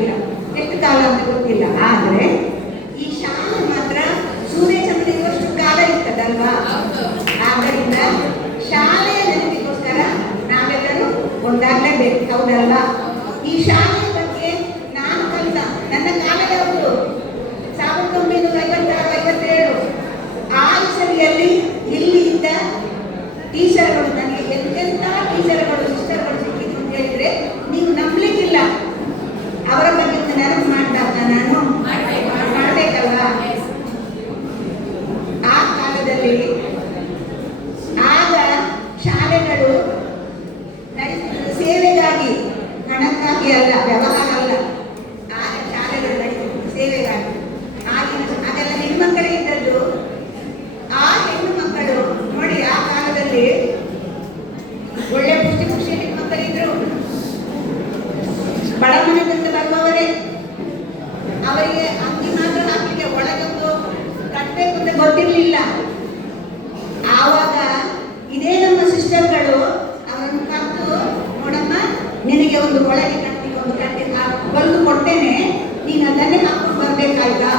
ಗೊತ್ತಿಲ್ಲ, ಎಷ್ಟು ಕಾಲ ಅಂತ ಗೊತ್ತಿಲ್ಲ. ಆದ್ರೆ ಈ ಶಾಲೆ ಮಾತ್ರ ಸೂರ್ಯ ಚಂದ್ರನಿಗಷ್ಟು ಕಾಲ ಇರ್ತದಲ್ವಾ. ಆದ್ದರಿಂದ ಶಾಲೆಯ ನೆನಪಿಗೋಸ್ಕರ ನಾವೆಲ್ಲರೂ ಒಂದಾಗಲೇಬೇಕು, ಹೌದಲ್ವಾ? ಈ ಶಾಲೆಯ ಬಗ್ಗೆ ನಾನು ಕಲಿತ ನನ್ನ ಕಾಲ ಯಾವುದು 1956-57. ಆ ಇಸವಿಯಲ್ಲಿ ಇಲ್ಲಿ ಇದ್ದ ಟೀಚರ್ಗಳು, ನನಗೆ ಎಂತೆಂಥ ಟೀಚರ್ಗಳು ಸಿಸ್ಟರ್ಗಳು ಸಿಕ್ಕಿದ್ರು ಅಂತ ಹೇಳಿದ್ರೆ ನೀವು ನಂಬಲಿಕ್ಕಿಲ್ಲ. ಅವರ ಬಗ್ಗೆ ಒಂದು ನೆನಪು ಮಾಡಿದಾಗ ನಾನು ಮಾಡಬೇಕಲ್ಲ. ಆ ಕಾಲದಲ್ಲಿ ಆಗ ಶಾಲೆಗಳು ನಡೆಸಿದ ಸೇವೆಗಾಗಿ, ಹಣಕ್ಕಾಗಿ ಅಲ್ಲ, ವ್ಯವಹಾರ ಅಲ್ಲ. ಆಗ ಶಾಲೆಗಳು ನಡೆಸಿದ ಸೇವೆಗಾಗಿ. ಅದೆಲ್ಲ ಹೆಣ್ಮಕ್ಕಳೇ ಇದ್ದದ್ದು. ಆ ಹೆಣ್ಣು ಮಕ್ಕಳು ನೋಡಿ, ಆ ಕಾಲದಲ್ಲಿ ಒಳ್ಳೆ ಖುಷಿ ಹೆಣ್ಮಕ್ಕಳಿದ್ರು. ಬಡ ಮನೆಯಿಂದ ಬರುವವರೇ. ಅವರಿಗೆ ಅಂಗಿ ಮಾತ್ರ ಹಾಕಲಿಕ್ಕೆ ಒಳಗೊಂದು ಕಟ್ಟಬೇಕು ಅಂತ ಗೊತ್ತಿರಲಿಲ್ಲ. ಆವಾಗ ಇದೇ ನಮ್ಮ ಸಿಸ್ಟರ್ಗಳು ಅವರನ್ನು ಕರೆದು, ನೋಡಮ್ಮ, ನಿನಗೆ ಒಂದು ಒಳಗೆ ಕಟ್ಟಿ ಒಂದು ಕಟ್ಟಿ ಹೊಲಿದು ಕೊಡ್ತೇನೆ, ನೀನು ಅದನ್ನೇ ಹಾಕೊಂಡು ಬರ್ಬೇಕಾಯ್ತಾ.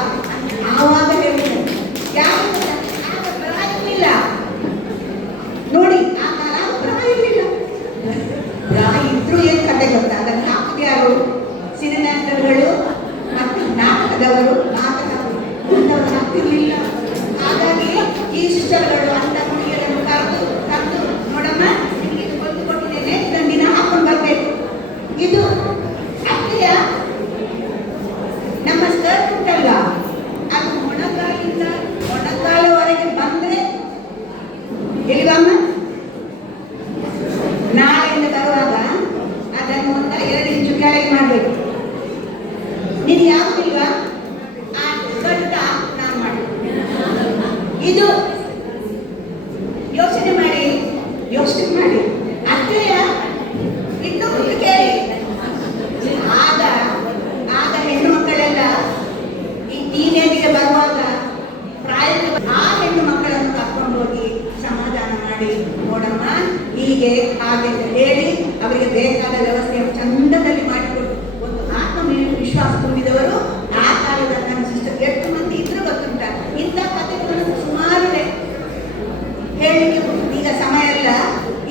ಆವಾಗ ಹೇಳಿದ್ರು. ಯಾರು ಆಗ ಬರ ಇರಲಿಲ್ಲ ನೋಡಿ, ಆ ಕಾಲ ಬರ ಇರಲಿಲ್ಲ. ಬರ ಇದ್ರು ಏನು ಕತೆ ಗೊತ್ತಾ? ಅದನ್ನು ಹಾಕಿದೆ ಯಾರು? ಸಿನಿಮಾ ಆಕ್ಟರ್ಗಳು ಮತ್ತು ನಾಟಕದವರು ಅಂತವರು ಹಾಕ್ತಿರ್ಲಿಲ್ಲ. ಹಾಗಾಗಿ ಈ ಸಿಸ್ಟರ್ಗಳು ಅಂತ ಹುಡುಗಿಯರನ್ನು ಕರೆದು ನೋಡಮ್ಮ, ನಿಮಗೆ ಇದು ಹೊಲಿದು ಕೊಟ್ಟಿದ್ದೇನೆ, ಇದನ್ನು ದಿನ ಹಾಕೊಂಡು ಬರಬೇಕು. ಇದು ಅಕ್ಕೆಯ ನಮ್ಮ ಸ್ಕರ್ಟ್ ಉಂಟಲ್ಲ, ಅದು ಮೊಣಕಾಲಿಂದ ಮೊಣಕಾಲವರೆಗೆ ಬಂದ್ರೆ ಎಲ್ಲಿವಮ್ಮ, ನಾಳೆಯಿಂದ ಬರುವಾಗ ಅದನ್ನು ಒಂದು 2 ಇಂಚು ಕೆಳಗೆ ಮಾಡಬೇಕು. ನೀನು ಯಾವುದಿಲ್ವಾ ಆ ಸ್ಕರ್ಟ್ ನಾನು ಮಾಡಿ. ಇದು ಯೋಚನೆ ಮಾಡಿ ಅತ್ತೆಯ ಇನ್ನು ಮುಂದೆ ಕೇಳಿ. ಆಗ ಹೆಣ್ಣು ಮಕ್ಕಳೆಲ್ಲ ಈ ಟೀನೇಜ್ಗೆ ಬರುವಾಗ ಪ್ರಾಯಕ್ಕೆ ಆ ಹೆಣ್ಣು ಮಕ್ಕಳನ್ನು ಕರ್ಕೊಂಡು ಹೋಗಿ ಸಮಾಧಾನ ಮಾಡಿ, ನೋಡಮ್ಮ ಹೀಗೆ ಹಾಗೆ ಹೇಳಿ ಅವರಿಗೆ ಬೇಕಾದ ವ್ಯವಸ್ಥೆಯನ್ನು ಚಂದದಲ್ಲಿ ಮಾಡಿಕೊಟ್ಟು ಒಂದು ಆತ್ಮವಿಶ್ವಾಸ ತುಂಬಿದವರು ಆ ಕಾಲದ ನನ್ನ ಸಿಸ್ಟರ್. ಎಷ್ಟು ಮಂದಿ ಇದ್ರು ಗೊತ್ತುಂಟ. ಇಂಥ ಕಥೆಗಳನ್ನು ಸುಮಾರು ಹೇಳಲಿಕ್ಕೆ ಈಗ ಸಮಯ ಇಲ್ಲ.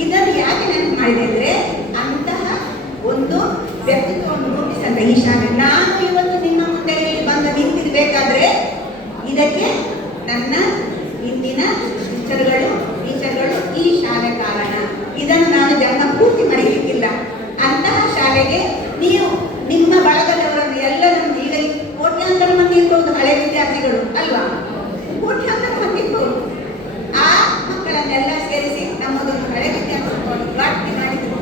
ಇದನ್ನು ಯಾಕೆ ನೆನಪು ಮಾಡಿದೆ ಅಂದ್ರೆ, ಅಂತಹ ಒಂದು ವ್ಯಕ್ತಿತ್ವವನ್ನು ರೂಪಿಸಿದ ಈ ಶಾಲೆ. ನಾನು ಇವತ್ತು ನಿಮ್ಮ ಮುಂದೆ ಇಲ್ಲಿ ಬಂದು ನಿಂತಿರ್ಬೇಕಾದ್ರೆ ಇದಕ್ಕೆ ನನ್ನ ಇಂದಿನ ಟೀಚರ್ಗಳು ಈ ಶಾಲೆ ಕಾರಣ. ಇದನ್ನು ನಾನು ಜನ್ಮ ಪೂರ್ತಿ ಮರೆಯಲಿಕ್ಕಿಲ್ಲ. ಅಂತಹ ಶಾಲೆಗೆ ನೀವು ನಿಮ್ಮ ಬಳಗದವರನ್ನು ಎಲ್ಲರನ್ನು, ಈಗ ಕೋಟ್ಯಾಂತರ ಮಂದಿ ಇರ್ಬೋದು ಹಳೆ ವಿದ್ಯಾರ್ಥಿಗಳು ಅಲ್ವಾ, ಕೋಟ್ಯಾಂತರ ಮಂದಿ ಇರ್ಬೋದು. ಆ ಮಕ್ಕಳನ್ನೆಲ್ಲ ಸೇರಿಸಿ ನಮ್ಮದೊಂದು ಹಳೆ ವಿದ್ಯಾರ್ಥಿಗಳು ಗಟ್ಟಿ ಮಾಡಿದ್ರು.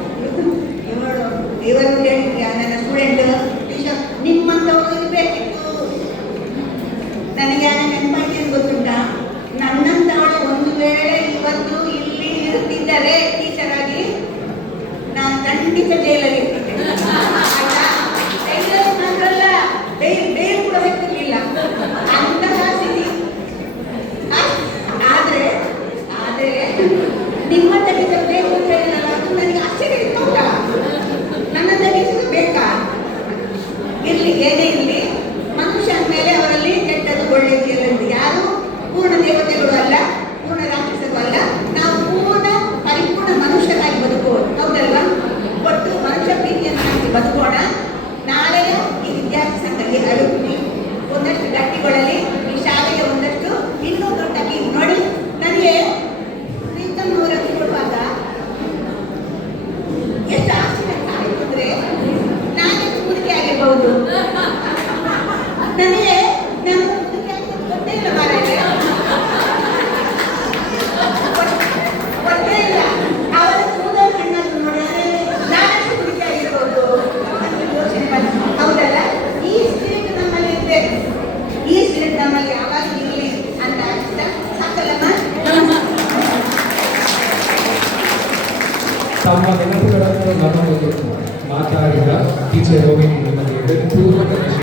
ಇವರು ಹೇಳಿದ್ರು, ನನ್ನ ಸ್ಟೂಡೆಂಟ್ ಟೀಚರ್ ನಿಮ್ಮಂಥವ್ರು ಇರಬೇಕಿತ್ತು. ನನಗೆ ಆಗ ನೆನಪಾಯ್ತು ಗೊತ್ತುಂಟ, ನನ್ನಂಥವಳು ಒಂದು ವೇಳೆ ಇವತ್ತು ಇಲ್ಲಿ ಇರುತ್ತಿದ್ದರೆ ಟೀಚರ್ ಆಗಿ ನಾನು ಖಂಡಿತ ಜೈಲಲ್ಲಿ ಇರ್ತಿದ್ದೆ. ಜೈಲಲ್ಲಿ ಮಾತ್ರ ಅಲ್ಲ, ಬೇಲ್ ಕೂಡ ಸಿಗ್ತಿರ್ಲಿಲ್ಲ. ಅಂತಹ ಸ್ಥಿತಿ. ಆದ್ರೆ ನಿಮ್ಮ ಟೀಚರ್ ಬೇಕು ಅಂತ ಹೇಳಿಲ್ಲ, ಅದು ನನಗೆ ಆಶ್ಚರ್ಯ ಇತ್ತು. ನನ್ನ ಟೀಚರ್ ಬೇಕಾ? ಇರ್ಲಿ, ಏನೇ ಇರಲಿ, ಮನುಷ್ಯ ಮೇಲೆ ಅವರಲ್ಲಿ ಕೆಟ್ಟದ್ದು ಒಳ್ಳೆಯದು ಎಲ್ಲ ಇದೆ. ಯಾರು ಪೂರ್ಣ ದೇವತೆಗಳು ಅಲ್ಲ, ಪೂರ್ಣ ರಾಕ್ಷಸರು ಅಲ್ಲ. ನಾವು ಪರಿಪೂರ್ಣ ಮನುಷ್ಯರಾಗಿ ಬದುಕೋಣ, ಹೌದಲ್ವಾ? ಒಟ್ಟು ಮನುಷ್ಯ ಪ್ರೀತಿಯನ್ನು ಹಾಕಿ ಬದುಕೋಣ. ನಾಳೆಯ ಈ ವಿದ್ಯಾರ್ಥಿ ಸಂಘಕ್ಕೆ ಅಳುತ್ತಿ ಒಂದಷ್ಟು ಗಟ್ಟಿಗಳಲ್ಲಿ ಈ ಶಾಲೆಗೆ ಒಂದಷ್ಟು ಇನ್ನೂ ದೊಡ್ಡ ನೋಡಿ. ನನಗೆ ಪ್ರೀತಮ್ಮವರನ್ನು ಕೊಡುವಾಗ ಎಷ್ಟು ಆಶ್ಚರ್ಯ ಆಯಿತು ಅಂದ್ರೆ, ನಾನೇ ಮುದುಕಿ ಆಗಿರ್ಬಹುದು. ನನಗೆ ನಾನು ಮುದುಕಿ ಆಗಿದ್ದು ಗೊತ್ತೇ ಇಲ್ಲ ಮಾರಾಯ, ಗೊತ್ತೇ ಇಲ್ಲ. ಅವರ ಕೂದಲು ಕಣ್ಣನ್ನು ನೋಡಿ ನಾನೇ ಮುದುಕಿ ಆಗಿರ್ಬಹುದು. ಯೋಚನೆ ಮಾಡಿ, ಹೌದಲ್ಲ? ಈ ಸ್ಪಿರಿಟ್ ನಮ್ಮಲ್ಲಿ ಇರಬೇಕು. ಈ ಸ್ಪಿರಿಟ್ ನಮ್ಮಲ್ಲಿ ಯಾವಾಗ ಇರಲಿ ಅಂತ ಅನಿಸ್ತಾ ಸಾಕಲ್ಲಮ್ಮ. ತಮ್ಮ ನೆನಪುಗಳನ್ನು ನಮ್ಮೊಂದಿಗೆ ಮಾತಾಡಿದ ಟೀಚರ್ ರೋಹಿಣಿ ನಿಮಗೆ ಪೂರ್ವಕ